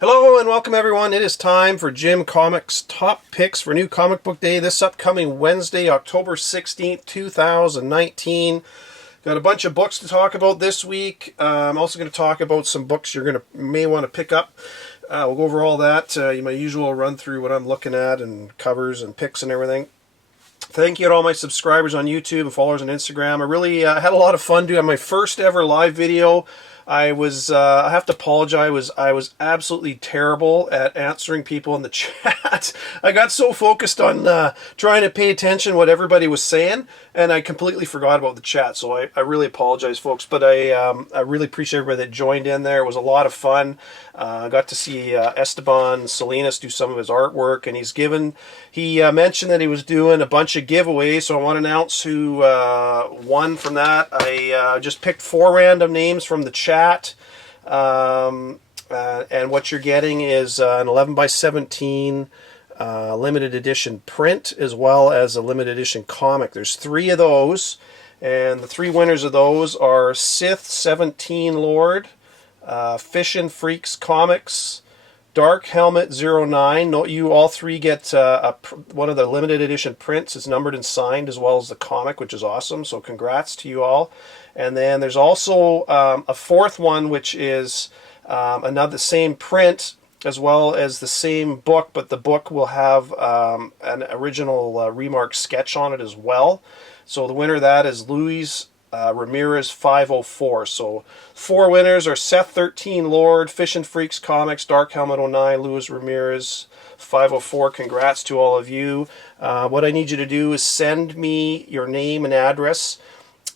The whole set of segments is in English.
Hello and welcome everyone. It is time for Jim Comics Top Picks for New Comic Book Day this upcoming Wednesday, October 16th, 2019. Got a bunch of books to talk about this week. I'm also going to talk about some books may want to pick up. We'll go over all that. My usual run through what I'm looking at and covers and picks and everything. Thank you to all my subscribers on YouTube and followers on Instagram. I really had a lot of fun doing my first ever live video. I have to apologize, I was absolutely terrible at answering people in the chat. I got so focused on trying to pay attention to what everybody was saying, and I completely forgot about the chat, so I really apologize, folks, but I really appreciate everybody that joined in there. It was a lot of fun. I got to see Esteban Salinas do some of his artwork, and he mentioned that he was doing a bunch of giveaways, so I want to announce who won from that. I just picked 4 random names from the chat. And what you're getting is an 11 by 17 limited edition print, as well as a limited edition comic. There's 3 of those, and the 3 winners of those are Sith 17 Lord, Fishin' Freaks Comics, Dark Helmet 09. You all 3 get one of the limited edition prints. It's numbered and signed, as well as the comic, which is awesome. So congrats to you all. And then there's also a 4th one, which is another same print as well as the same book, but the book will have an original Remark sketch on it as well. So the winner of that is Luis Ramirez 504. So 4 winners are Seth 13 Lord, Fishin' Freaks Comics, Dark Helmet 09, Luis Ramirez 504. Congrats to all of you. What I need you to do is send me your name and address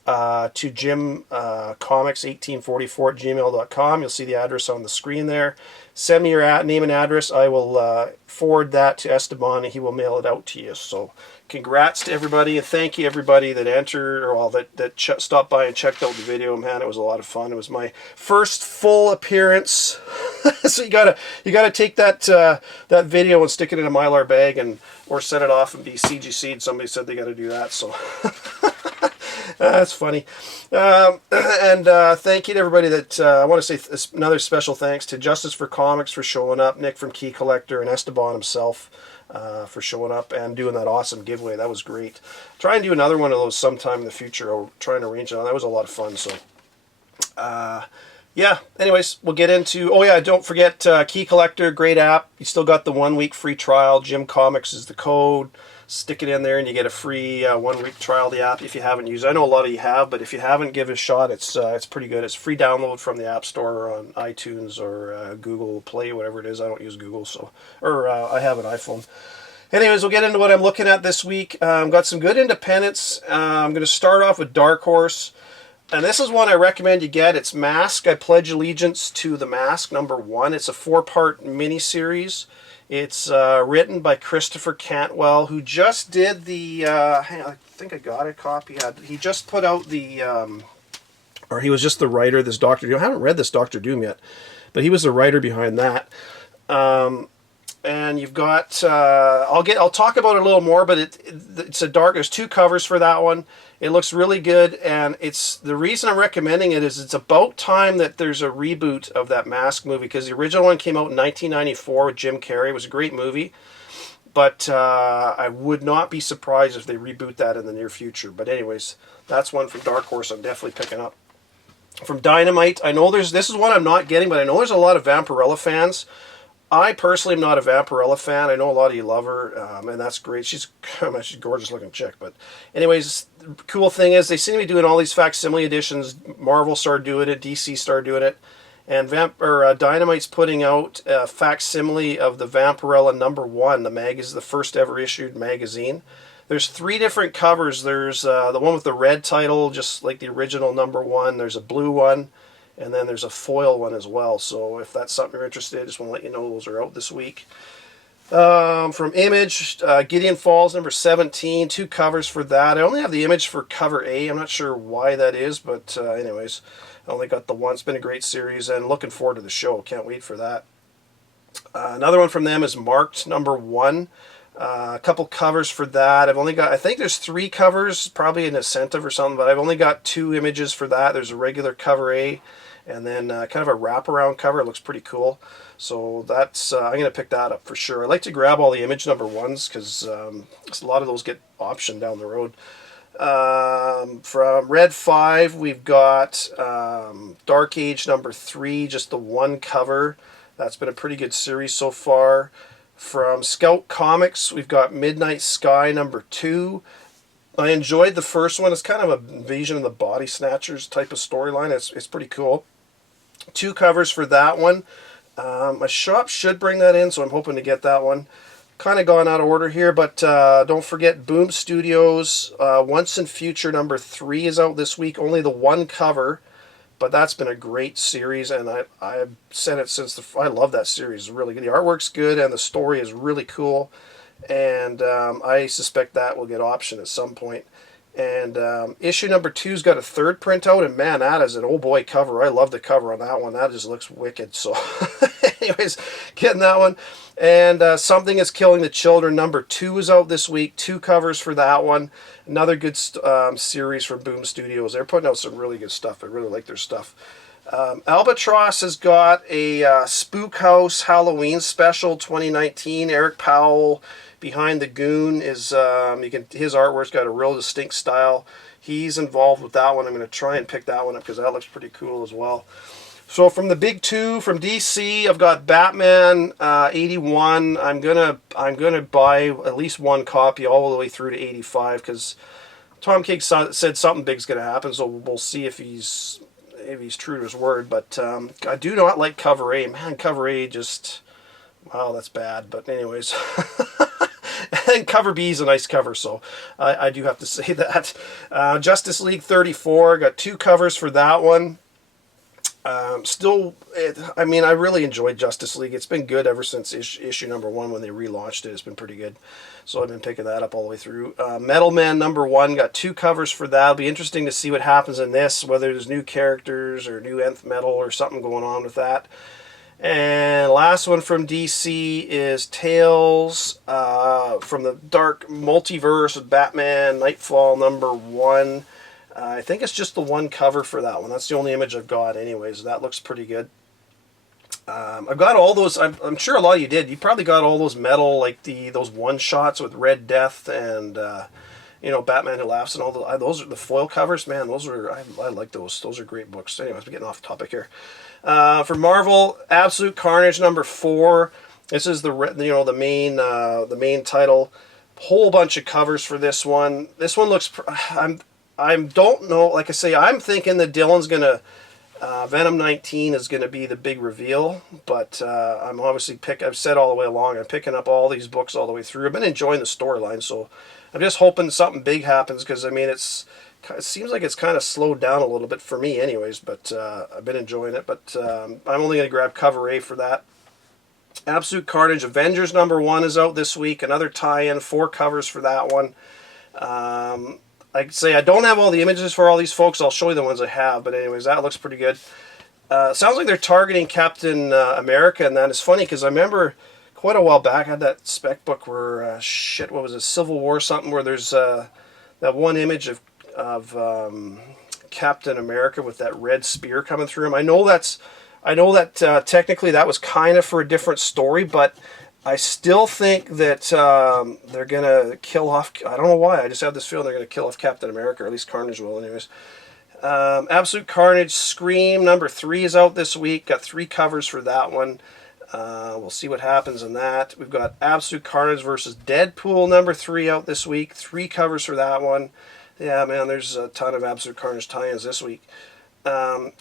to jimcomics1844@gmail.com. You'll see the address on the screen there. Send me your name and address. I will forward that to Esteban, and he will mail it out to you. So congrats to everybody, and thank you everybody that entered, or all that stopped by and checked out the video. Man, it was a lot of fun. It was my first full appearance. So you gotta take that video and stick it in a Mylar bag or set it off and be CGC'd. Somebody said they got to do that, so that's funny. And thank you to everybody that I want to say another special thanks to Justice for Comics for showing up, Nick from Key Collector, and Esteban himself for showing up and doing that awesome giveaway. That was great. Try and do another one of those sometime in the future. I'll try and arrange it. That was a lot of fun. So yeah, anyways, we'll get into, oh yeah, don't forget Key Collector, great app. You still got the 1-week free trial. Jim Comics is the code. Stick it in there and you get a free 1-week trial of the app if you haven't used it. I know a lot of you have, but if you haven't, give it a shot. It's pretty good. It's free download from the App Store or on iTunes or Google Play, whatever it is. I don't use Google, I have an iPhone. Anyways, we'll get into what I'm looking at this week. Got some good independents. I'm going to start off with Dark Horse. And this is one I recommend you get. It's Mask. I Pledge Allegiance to the Mask, #1. It's a 4-part miniseries. It's written by Christopher Cantwell, who just did the, I think I got a copy. He just put out or he was just the writer of this Doctor Doom. I haven't read this Doctor Doom yet, but he was the writer behind that. And you've got, I'll talk about it a little more, but it's there's 2 covers for that one. It looks really good, and the reason I'm recommending it is it's about time that there's a reboot of that Mask movie, because the original one came out in 1994 with Jim Carrey. It was a great movie, but I would not be surprised if they reboot that in the near future. But anyways, that's one from Dark Horse I'm definitely picking up. From Dynamite, I know this is one I'm not getting, but I know there's a lot of Vampirella fans. I personally am not a Vampirella fan. I know a lot of you love her, and that's great. She's a gorgeous looking chick. But anyways, the cool thing is they seem to be doing all these facsimile editions. Marvel started doing it. DC started doing it. And Dynamite's putting out a facsimile of the Vampirella #1. The mag is the first ever issued magazine. There's 3 different covers. There's the one with the red title, just like the original #1. There's a blue one. And then there's a foil one as well. So if that's something you're interested in, I just want to let you know those are out this week. From Image, Gideon Falls #17. 2 covers for that. I only have the Image for cover A. I'm not sure why that is, but anyways, I only got the one. It's been a great series, and looking forward to the show. Can't wait for that. Another one from them is Marked #1. A couple covers for that. I think there's 3 covers, probably an incentive or something, but I've only got 2 images for that. There's a regular cover A, and then kind of a wraparound cover. It looks pretty cool. So that's I'm going to pick that up for sure. I like to grab all the Image number ones because a lot of those get optioned down the road. From Red 5, we've got Dark Age number 3, just the one cover. That's been a pretty good series so far. From Scout Comics, we've got Midnight Sky number 2. I enjoyed the first one. It's kind of a Invasion of the Body Snatchers type of storyline. It's pretty cool. 2 covers for that one. My shop should bring that in, so I'm hoping to get that one. Kind of gone out of order here, but don't forget Boom Studios Once and Future number 3 is out this week. Only the one cover, but that's been a great series, and I've said it since I love that series. It's really good. The artwork's good, and the story is really cool, and I suspect that will get optioned at some point. And issue number 2's got a 3rd printout, and man, that is an oh boy cover. I love the cover on that one. That just looks wicked. So anyways, getting that one. And Something is Killing the Children number 2 is out this week. 2 covers for that one. Another good series from Boom Studios. They're putting out some really good stuff. I really like their stuff. Albatross has got a Spook House Halloween special 2019. Eric Powell behind the Goon is his artwork's got a real distinct style. He's involved with that one. I'm going to try and pick that one up because that looks pretty cool as well. So from the big 2 from DC, I've got Batman 81. I'm gonna buy at least one copy all the way through to 85 because Tom King said something big's gonna happen. So we'll see if he's true to his word. But I do not like cover A. Man, cover A just, wow, that's bad. But anyways. And cover B is a nice cover, so I do have to say that. Justice League 34, got 2 covers for that one. I mean, I really enjoyed Justice League. It's been good ever since issue number 1 when they relaunched it. It's been pretty good. So I've been picking that up all the way through. Metal Man number 1, got 2 covers for that. It'll be interesting to see what happens in this, whether there's new characters or new Nth Metal or something going on with that. And last one from DC is Tales from the Dark Multiverse of Batman Nightfall number 1. I think it's just the one cover for that one. That's the only image I've got anyways. That looks pretty good. I've got all those. I'm sure a lot of you did. You probably got all those metal, like those one-shots with Red Death and Batman Who Laughs and all those are the foil covers. Man, those are I like those. Those are great books. Anyways, we're getting off topic here. For Marvel, Absolute Carnage number 4. This is the main title. Whole bunch of covers for this one. This one looks. I don't know. Like I say, I'm thinking that Dylan's gonna Venom 19 is gonna be the big reveal. But I'm obviously I've said all the way along. I'm picking up all these books all the way through. I've been enjoying the storyline, so I'm just hoping something big happens because I mean it seems like it's kind of slowed down a little bit for me, anyways. But I've been enjoying it. But I'm only gonna grab cover A for that. Absolute Carnage Avengers number 1 is out this week. Another tie-in, 4 covers for that one. Like I say, I don't have all the images for all these folks. I'll show you the ones I have. But anyways, that looks pretty good. Sounds like they're targeting Captain America, and that is funny because I remember quite a while back I had that spec book where, what was it, Civil War something, where there's that one image of Captain America with that red spear coming through him. I know that technically that was kind of for a different story, but I still think that they're going to kill off... I don't know why. I just have this feeling they're going to kill off Captain America, or at least Carnage will anyways. Absolute Carnage Scream number 3 is out this week. Got 3 covers for that one. We'll see what happens in that. We've got Absolute Carnage versus Deadpool number 3 out this week. 3 covers for that one. Yeah, man, there's a ton of Absolute Carnage tie-ins this week.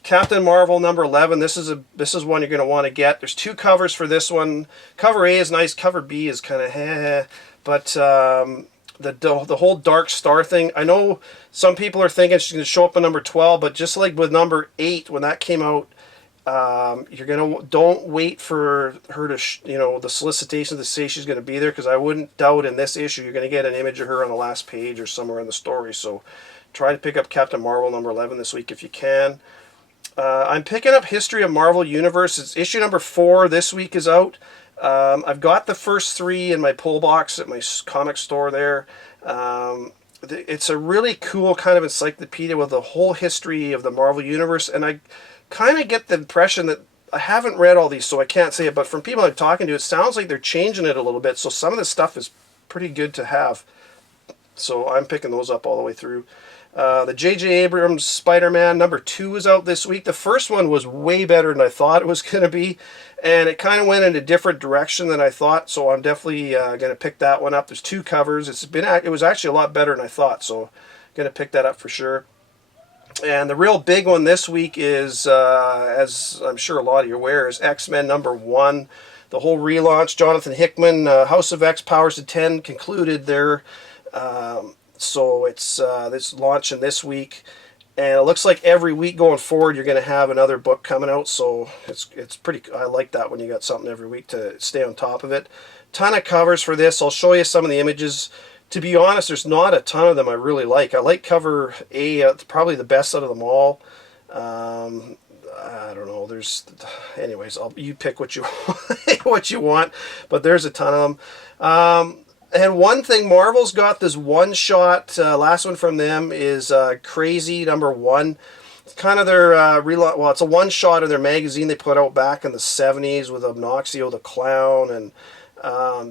Captain Marvel number 11. This is one you're going to want to get. There's 2 covers for this one. Cover A is nice. Cover B is kind of but the whole Dark Star thing. I know some people are thinking she's going to show up in number 12, but just like with number 8 when that came out, don't wait for her to the solicitation to say she's going to be there, because I wouldn't doubt in this issue you're going to get an image of her on the last page or somewhere in the story. So try to pick up Captain Marvel number 11 this week if you can. I'm picking up History of Marvel Universe. It's issue number 4 this week is out. I've got the first 3 in my pull box at my comic store there. It's a really cool kind of encyclopedia with the whole history of the Marvel Universe, and I kind of get the impression that I haven't read all these, so I can't say it, but from people I'm talking to, it sounds like they're changing it a little bit, so some of this stuff is pretty good to have. So I'm picking those up all the way through. The J.J. Abrams Spider-Man #2 is out this week. The first one was way better than I thought it was going to be, and it kind of went in a different direction than I thought, so I'm definitely going to pick that one up. There's 2 covers. It was actually a lot better than I thought, so I'm going to pick that up for sure. And the real big one this week is, as I'm sure a lot of you are aware, is X-Men #1. The whole relaunch, Jonathan Hickman, House of X, Powers of 10 concluded their... So it's launching this week, and it looks like every week going forward you're going to have another book coming out. So it's pretty. I like that when you got something every week to stay on top of it. Ton of covers for this. I'll show you some of the images. To be honest, there's not a ton of them I really like. I like cover A, it's probably the best out of them all. I don't know. Anyways, you pick what you what you want, but there's a ton of them. And one thing, Marvel's got this one-shot, last one from them is Crazy #1. It's kind of their, it's a one-shot of their magazine they put out back in the 70s with Obnoxio the Clown, and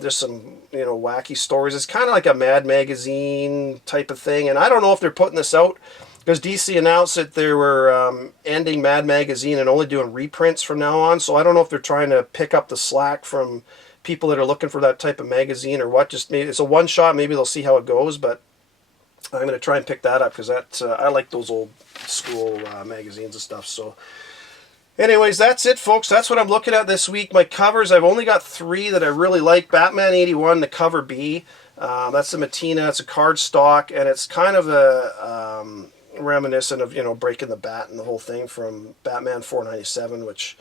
there's some, wacky stories. It's kind of like a Mad Magazine type of thing, and I don't know if they're putting this out, because DC announced that they were ending Mad Magazine and only doing reprints from now on, so I don't know if they're trying to pick up the slack from people that are looking for that type of magazine or what. Just maybe it's a one shot, maybe they'll see how it goes, but I'm going to try and pick that up because I like those old school magazines and stuff. So anyways, that's it, folks. That's what I'm looking at this week. My covers, I've only got 3 that I really like. Batman 81, the cover B, that's the Matina. It's a card stock, and it's kind of a reminiscent of Breaking the Bat and the whole thing from Batman 497, which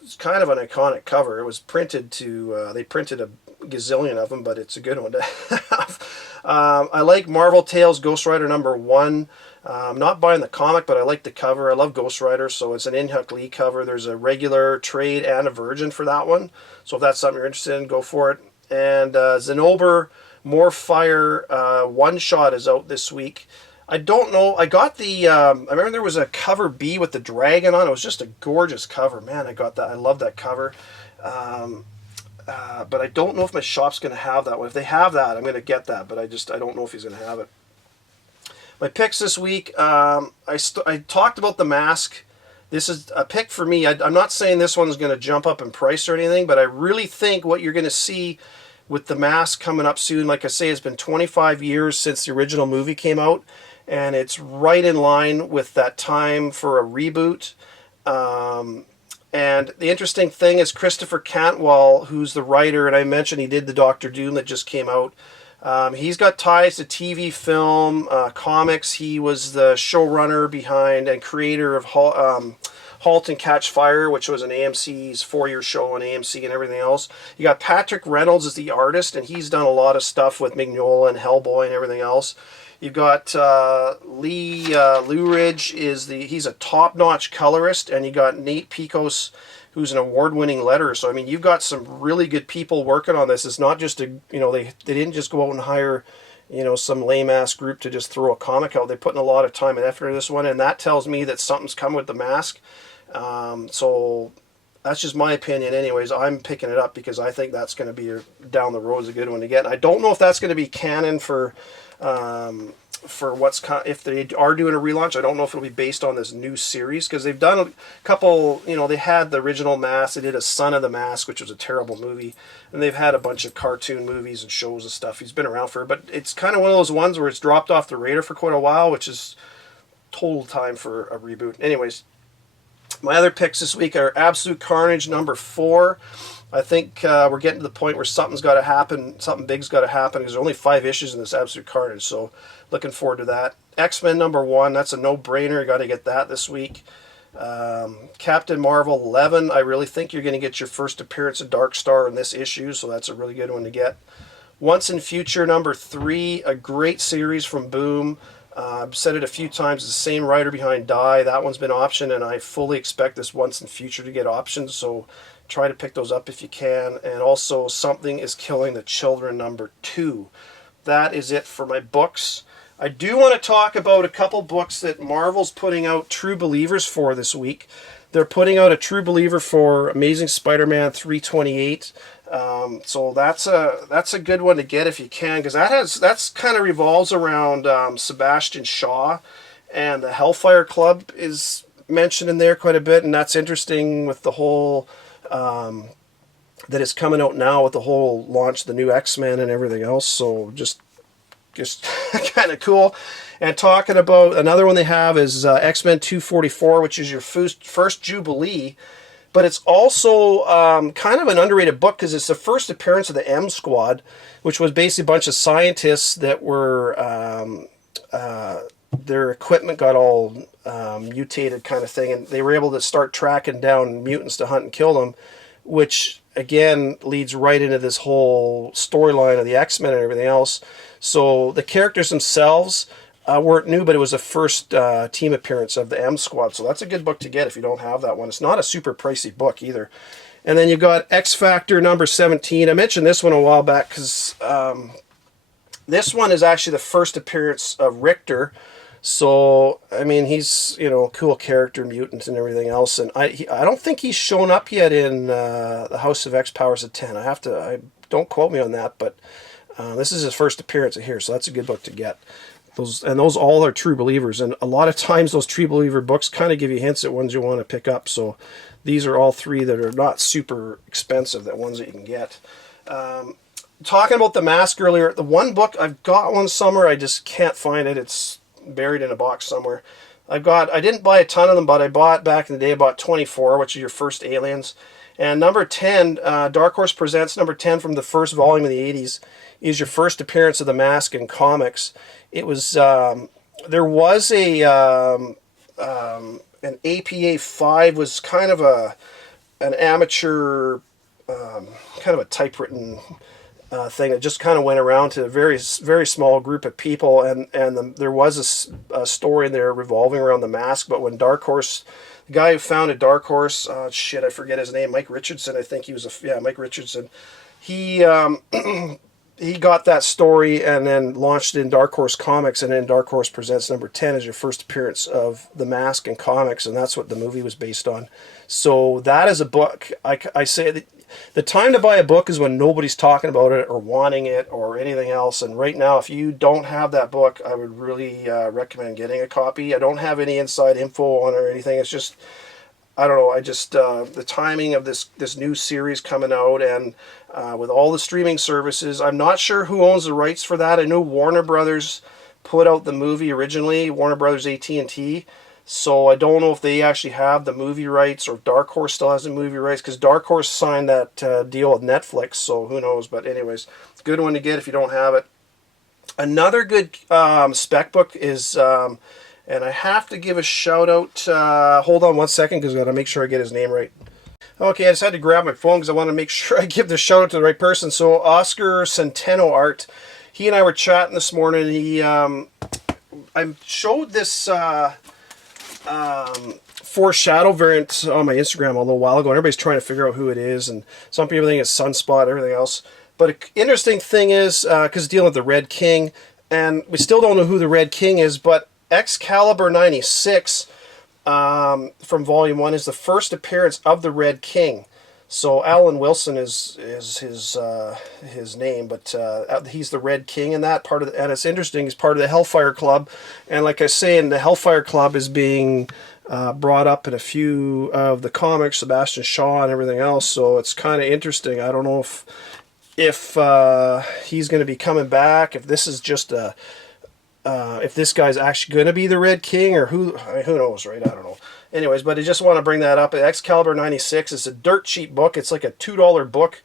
it's kind of an iconic cover. It was printed they printed a gazillion of them, but it's a good one to have. I like Marvel Tales Ghost Rider #1. I'm not buying the comic, but I like the cover. I love Ghost Rider, so it's an In-Huck Lee cover. There's a regular trade and a Virgin for that one. So if that's something you're interested in, go for it. And Zinnober More Fire one-shot is out this week. I don't know. I got the, I remember there was a cover B with the dragon on. It was just a gorgeous cover. Man, I got that. I love that cover. But I don't know if my shop's going to have that one. If they have that, I'm going to get that. But I don't know if he's going to have it. My picks this week, I talked about the mask. This is a pick for me. I'm not saying this one's going to jump up in price or anything, but I really think what you're going to see with the mask coming up soon, like I say, it's been 25 years since the original movie came out, and it's right in line with that time for a reboot. And the interesting thing is Christopher Cantwell, who's the writer, and I mentioned he did the Doctor Doom that just came out. He's got ties to TV, film, comics. He was the showrunner behind and creator of Halt and Catch Fire, which was an AMC's 4-year show on AMC and everything else. You got Patrick Reynolds as the artist, and he's done a lot of stuff with Mignola and Hellboy and everything else. You've got Lee Luridge, he's a top-notch colorist, and you got Nate Picos, who's an award-winning letterer. So I mean, you've got some really good people working on this. It's not just they didn't just go out and hire some lame-ass group to just throw a comic out. They're putting a lot of time and effort into this one, and that tells me that something's coming with the mask. So that's just my opinion anyways. I'm picking it up because I think that's going to be down the road is a good one to get. And I don't know if that's going to be canon for if they are doing a relaunch. I don't know if it'll be based on this new series, because they've done a couple, they had the original Mask, they did a Son of the Mask, which was a terrible movie, and they've had a bunch of cartoon movies and shows and stuff. He's been around but it's kind of one of those ones where it's dropped off the radar for quite a while, which is total time for a reboot. Anyways, my other picks this week are Absolute Carnage #4. I think we're getting to the point where something's got to happen, something big's got to happen, because there's only 5 issues in this Absolute Carnage, so looking forward to that. X-Men #1, that's a no-brainer, you got to get that this week. Captain Marvel 11, I really think you're going to get your first appearance of Dark Star in this issue, so that's a really good one to get. Once in Future #3, a great series from Boom. I've said it a few times, the same writer behind Die. That one's been optioned, and I fully expect this Once in Future to get options, so try to pick those up if you can. And also, Something is Killing the Children #2. That is it for my books. I do want to talk about a couple books that Marvel's putting out True Believers for this week. They're putting out a True Believer for Amazing Spider-Man 328. So that's a good one to get if you can, because that's kind of revolves around Sebastian Shaw, and the Hellfire Club is mentioned in there quite a bit, and that's interesting with the whole that is coming out now with the whole launch of the new X-Men and everything else. So just kind of cool. And talking about another one they have is X-Men 244, which is your first Jubilee. But it's also kind of an underrated book because it's the first appearance of the M Squad, which was basically a bunch of scientists that were, their equipment got all mutated kind of thing, and they were able to start tracking down mutants to hunt and kill them, which again leads right into this whole storyline of the X-Men and everything else. So the characters themselves weren't new, but it was the first team appearance of the M Squad. So that's a good book to get if you don't have that one. It's not a super pricey book either. And then you've got X Factor number 17. I mentioned this one a while back because this one is actually the first appearance of Richter. So, I mean, he's, you know, a cool character, mutant and everything else. And I don't think he's shown up yet in the House of X Powers of 10. Don't quote me on that, but this is his first appearance here. So that's a good book to get. Those all are True Believers, and a lot of times those True Believer books kind of give you hints at ones you want to pick up. So these are all three that are not super expensive, that ones that you can get. Talking about the Mask earlier, the one book, I've got one somewhere, I just can't find it. It's buried in a box somewhere. I didn't buy a ton of them, but I bought back in the day, I bought 24, which is your first Aliens. And number 10, Dark Horse presents number 10 from the first volume of the 80s, is your first appearance of the Mask in comics. It was, there was an APA 5 was kind of an amateur, kind of a typewritten thing that just kind of went around to a very, very small group of people, and there was a story in there revolving around the Mask. But when Dark Horse, the guy who founded Dark Horse, I forget his name, Mike Richardson, I think he was Mike Richardson. He he got that story and then launched it in Dark Horse Comics, and then Dark Horse Presents number 10 as your first appearance of the Mask in comics, and that's what the movie was based on. So that is a book. I say that the time to buy a book is when nobody's talking about it or wanting it or anything else. And right now, if you don't have that book, I would really recommend getting a copy. I don't have any inside info on it or anything. It's just, I don't know, the timing of this new series coming out, and with all the streaming services, I'm not sure who owns the rights for that. I know Warner Brothers put out the movie originally, Warner Brothers AT&T, so I don't know if they actually have the movie rights or Dark Horse still has the movie rights, because Dark Horse signed that deal with Netflix, so who knows. But anyways, it's a good one to get if you don't have it. Another good spec book is, and I have to give a shout out, hold on one second because I got to make sure I get his name right. Okay, I just had to grab my phone because I want to make sure I give the shout out to the right person. So Oscar Centeno Art, he and I were chatting this morning. I showed this Foreshadow variant on my Instagram a little while ago, and everybody's trying to figure out who it is, and some people think it's Sunspot, everything else. But an interesting thing is, because dealing with the Red King, and we still don't know who the Red King is, but Excalibur 96 from Volume 1 is the first appearance of the Red King. So Alan Wilson is his name, but he's the Red King in that part of and it's interesting. He's part of the Hellfire Club, and like I say, in the Hellfire Club is being brought up in a few of the comics, Sebastian Shaw and everything else. So it's kind of interesting. I don't know if he's going to be coming back, if this is just if this guy's actually going to be the Red King, or who knows, right? I don't know. Anyways, but I just want to bring that up. Excalibur 96 is a dirt cheap book. It's like a $2 book.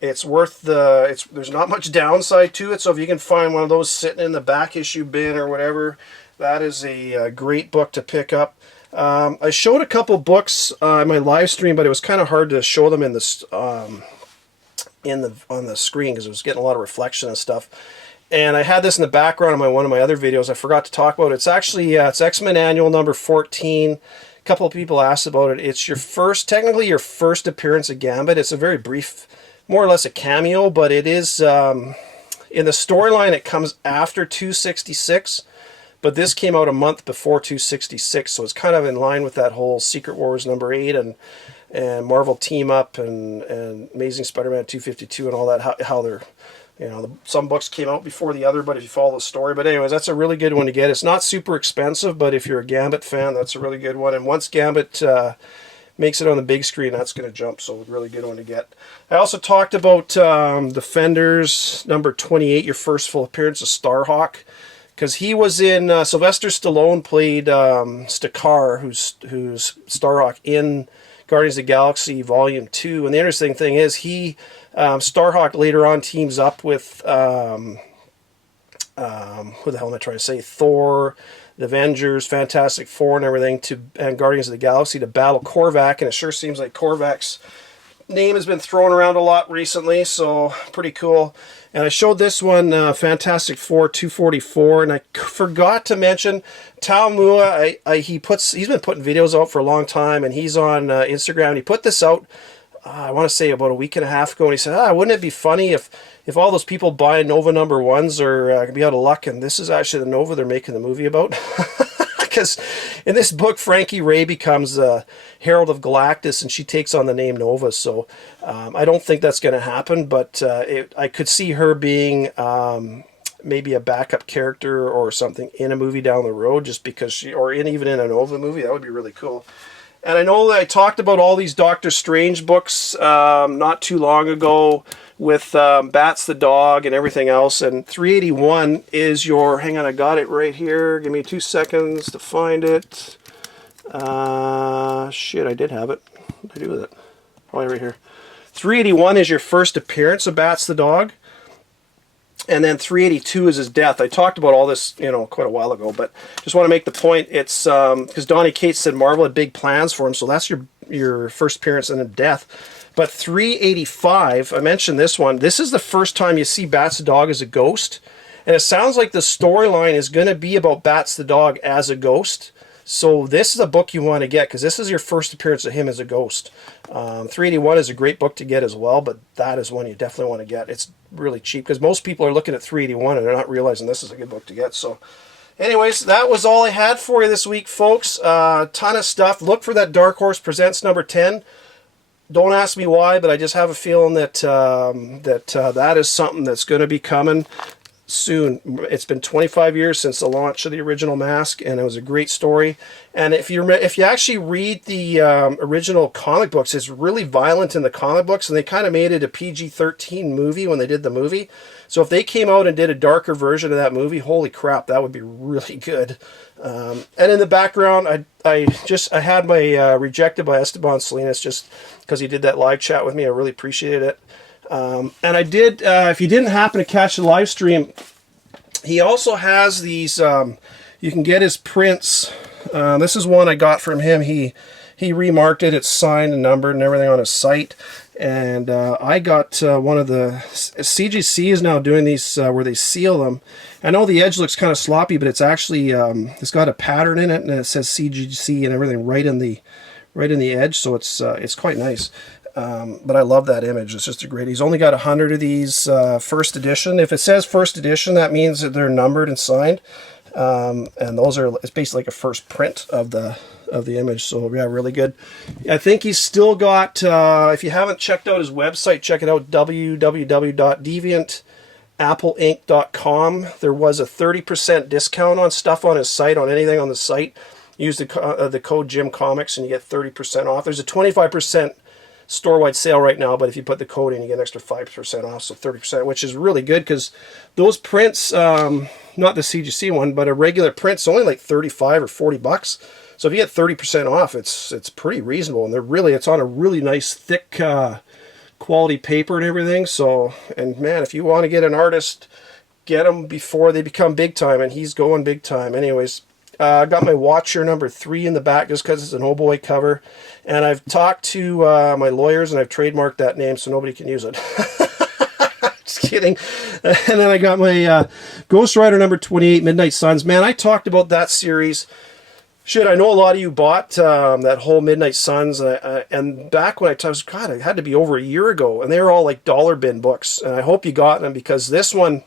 It's worth there's not much downside to it. So if you can find one of those sitting in the back issue bin or whatever, that is a great book to pick up. I showed a couple books in my live stream, but it was kind of hard to show them on the screen because it was getting a lot of reflection and stuff. And I had this in the background of one of my other videos. I forgot to talk about it. It's actually it's X-Men Annual number 14. A couple of people asked about it. It's technically your first appearance of Gambit. It's a very brief, more or less a cameo, but it is in the storyline. It comes after 266, but this came out a month before 266, so it's kind of in line with that whole Secret Wars #8 and Marvel Team Up and Amazing Spider-Man 252 and all that, how they're, you know, some books came out before the other, but if you follow the story. But anyways, that's a really good one to get. It's not super expensive, but if you're a Gambit fan, that's a really good one. And once Gambit makes it on the big screen, that's going to jump, so a really good one to get. I also talked about Defenders #28, your first full appearance of Starhawk, because he was in, Sylvester Stallone played Stakar, who's Starhawk in Guardians of the Galaxy Volume 2. And the interesting thing is Starhawk later on teams up with, who the hell am I trying to say, Thor, the Avengers, Fantastic Four and everything, and Guardians of the Galaxy to battle Korvac, and it sure seems like Korvac's name has been thrown around a lot recently, so pretty cool. And I showed this one, Fantastic Four 244, and I forgot to mention Tao Mua. He's been putting videos out for a long time, and he's on Instagram. He put this out, I want to say about a week and a half ago, and he said, wouldn't it be funny if all those people buying Nova #1s are going to be out of luck, and this is actually the Nova they're making the movie about? Because in this book, Frankie Ray becomes Herald of Galactus, and she takes on the name Nova. So I don't think that's going to happen, but I could see her being maybe a backup character or something in a movie down the road, just because even in a Nova movie. That would be really cool. And I know that I talked about all these Doctor Strange books not too long ago with Bats the Dog and everything else. And 381 is your, hang on, I got it right here. Give me 2 seconds to find it. Shit, I did have it. What did I do with it? Oh, right here. 381 is your first appearance of Bats the Dog. And then 382 is his death. I talked about all this, quite a while ago, but just want to make the point. It's because Donny Cates said Marvel had big plans for him, so that's your first appearance and then death. But 385, I mentioned this one. This is the first time you see Bats the Dog as a ghost, and it sounds like the storyline is going to be about Bats the Dog as a ghost. So this is a book you want to get, because this is your first appearance of him as a ghost. 381 is a great book to get as well, but that is one you definitely want to get. It's really cheap, because most people are looking at 381 and they're not realizing this is a good book to get. So anyways, that was all I had for you this week, folks. Ton of stuff. Look for that Dark Horse Presents #10. Don't ask me why, but I just have a feeling that that is something that's going to be coming soon. It's been 25 years since the launch of the original Mask, and it was a great story. And if you actually read the original comic books, it's really violent in the comic books, and they kind of made it a PG-13 movie when they did the movie. So if they came out and did a darker version of that movie, holy crap, that would be really good. And in the background, I had my Rejected by Esteban Salinas, just because he did that live chat with me. I really appreciated it. And I did, if you didn't happen to catch the live stream, he also has these, you can get his prints. This is one I got from him. He remarked it. It's signed and numbered and everything on his site. And I got one of the, CGC is now doing these where they seal them. I know the edge looks kind of sloppy, but it's actually, it's got a pattern in it, and it says CGC and everything right in the edge. So it's quite nice. But I love that image. It's just a great. He's only got 100 of these first edition. If it says first edition, that means that they're numbered and signed. And those are, it's basically like a first print of the image. So yeah, really good. I think he's still got, if you haven't checked out his website, check it out, www.deviantappleinc.com. There was a 30% discount on stuff on his site, on anything on the site. Use the code JimComics and you get 30% off. There's a 25% store-wide sale right now, but if you put the code in, you get an extra 5% off, so 30%, which is really good, because those prints, not the CGC one, but a regular print's only like 35 or 40 bucks. So if you get 30% off, it's pretty reasonable, and it's on a really nice thick quality paper and everything. So, and man, if you want to get an artist, get them before they become big time, and he's going big time. Anyways, I got my Watcher #3 in the back just because it's an Oh Boy cover. And I've talked to my lawyers, and I've trademarked that name so nobody can use it. Just kidding. And then I got my Ghost Rider #28, Midnight Suns. Man, I talked about that series. Shit, I know a lot of you bought that whole Midnight Suns. And back when I was, God, it had to be over a year ago. And they were all like dollar bin books. And I hope you got them, because this one,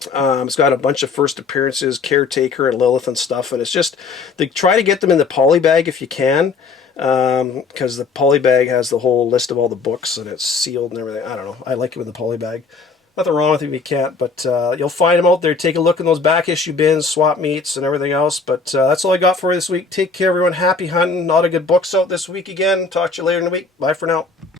It's got a bunch of first appearances, Caretaker and Lilith and stuff, and it's just, they try to get them in the poly bag if you can, because the poly bag has the whole list of all the books and it's sealed and everything. I don't know. I like it with the poly bag. Nothing wrong with it if you can't, but you'll find them out there. Take a look in those back issue bins, swap meets, and everything else. But that's all I got for you this week. Take care, everyone. Happy hunting. A lot of good books out this week again. Talk to you later in the week. Bye for now.